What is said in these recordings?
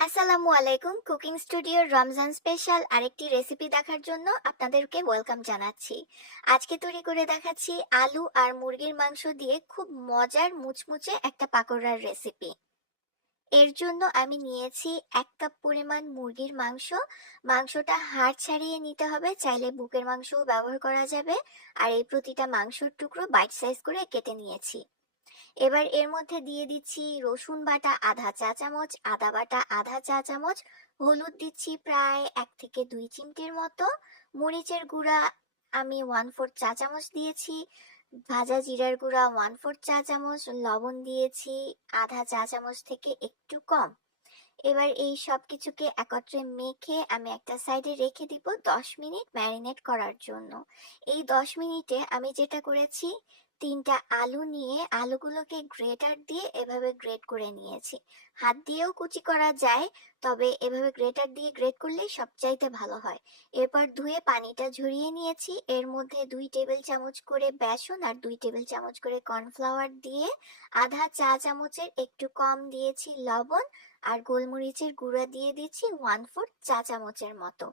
আসসালামু আলাইকুম। কুকিং স্টুডিওর রমজান স্পেশাল আরেকটি রেসিপি দেখার জন্য আপনাদেরকে ওয়েলকাম জানাচ্ছি। আজকে তৈরি করে দেখাচ্ছি আলু আর মুরগির মাংস দিয়ে খুব মজার মুচমুচে একটা পাকোড়ার রেসিপি। এর জন্য আমি নিয়েছি 1 কাপ পরিমাণ মুরগির মাংস। মাংসটা হাড় ছাড়িয়ে নিতে হবে, চাইলে বুকের মাংসও ব্যবহার করা যাবে। আর এই প্রতিটা মাংসর টুকরো বাইট সাইজ করে কেটে নিয়েছি। এবার এর মধ্যে দিয়ে দিচ্ছি রসুন বাটা আধা চা চামচ, আদা বাটা আধা চা চামচ, হলুদ দিচ্ছি প্রায় 1 থেকে 2 চিমটির মতো, মরিচের গুঁড়া আমি 1/4 চা চামচ দিয়েছি, ভাজা জিরার গুঁড়া 1/4 চা চামচ, লবণ দিয়েছি আধা চা চামচ থেকে একটু কম। এবার এই সব কিছুকে একত্রে মেখে আমি একটা সাইডে রেখে দিব 10 মিনিট ম্যারিনেট করার জন্য। এই 10 মিনিটে আমি যেটা করেছি, 3টা আলু নিয়ে আলুগুলোকে গ্রেটার দিয়ে এভাবে গ্রেট করে নিয়েছি। হাত দিয়েও কুচি করা যায়, তবে এভাবে গ্রেটার দিয়ে গ্রেট করলেই সবচাইতে ভালো হয়। এরপর ধুয়ে পানিটা ঝরিয়ে নিয়েছি। এর মধ্যে 2 টেবিল চামচ করে বেসন আর 2 টেবিল চামচ করে কর্নফ্লাওয়ার দিয়ে আধা চা চামচের একটু কম দিয়েছি লবণ, আর গোলমরিচের গুঁড়া দিয়ে দিচ্ছি 1/4 চা চামচের মতো।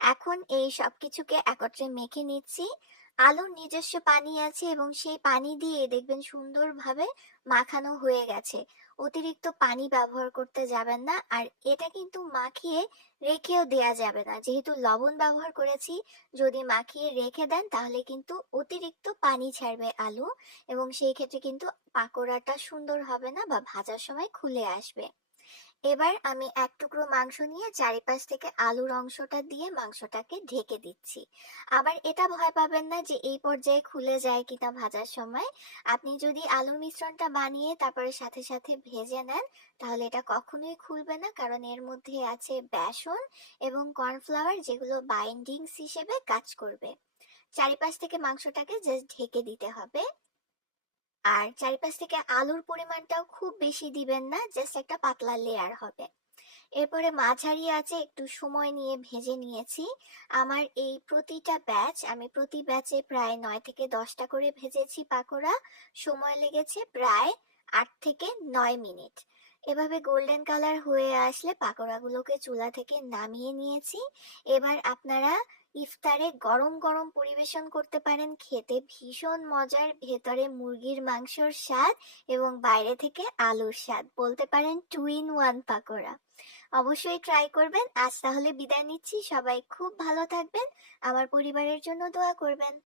এখন এই সবকিছুকে একত্রে মেখে নিচ্ছি। আলুর নিজস্ব পানি আছে এবং সেই পানি দিয়ে দেখবেন সুন্দরভাবে মাখানো হয়ে গেছে। অতিরিক্ত পানি ব্যবহার করতে যাবেন না, আর এটা কিন্তু মাখিয়ে রেখেও দেয়া যাবে না, যেহেতু লবণ ব্যবহার করেছি। যদি মাখিয়ে রেখে দেন তাহলে কিন্তু অতিরিক্ত পানি ছাড়বে আলু, এবং সেই ক্ষেত্রে কিন্তু পাকোড়াটা সুন্দর হবে না বা ভাজার সময় খুলে আসবে। এবার আমি এক টুকরো মাংস নিয়ে চারিপাশ থেকে আলুর অংশটা দিয়ে মাংসটাকে ঢেকে দিচ্ছি। আবার এটা ভয় পাবেন না যে এই পর্যায়ে খুলে যায় কিনা ভাজার সময়। আপনি যদি আলুর মিশ্রণটা বানিয়ে তারপরে সাথে সাথে ভেজে নেন, তাহলে এটা কখনোই খুলবে না, কারণ এর মধ্যে আছে বেসন এবং কর্নফ্লাওয়ার, যেগুলো বাইন্ডিংস হিসেবে কাজ করবে। চারিপাশ থেকে মাংসটাকে জাস্ট ঢেকে দিতে হবে। আর চারিপাশ থেকে আলুর পরিমাণটাও খুব বেশি দিবেন না, জাস্ট একটা পাতলা লেয়ার হবে। এরপরে মাঝারি আঁচে একটু সময় নিয়ে ভেজে নিয়েছি। আমার এই প্রতিটা ব্যাচ, আমি প্রতি ব্যাচে প্রায় 9 থেকে 10টা করে ভেজেছি পাকোড়া। সময় লেগেছে প্রায় 8 থেকে 9 মিনিট। এভাবে গোল্ডেন কালার হয়ে আসলে পাকোড়াগুলোকে চুলা থেকে নামিয়ে নিয়েছি। এবার আপনারা ইফতারে গরম গরম পরিবেশন করতে পারেন। খেতে ভীষণ মজার, ভেতরে মুরগির মাংসর স্বাদ এবং বাইরে থেকে আলুর স্বাদ, বলতে পারেন 2 in 1 পাকোড়া। অবশ্যই ট্রাই করবেন। আজ তাহলে বিদায় নিচ্ছি, সবাই খুব ভালো থাকবেন, আমার পরিবারের জন্য দোয়া করবেন।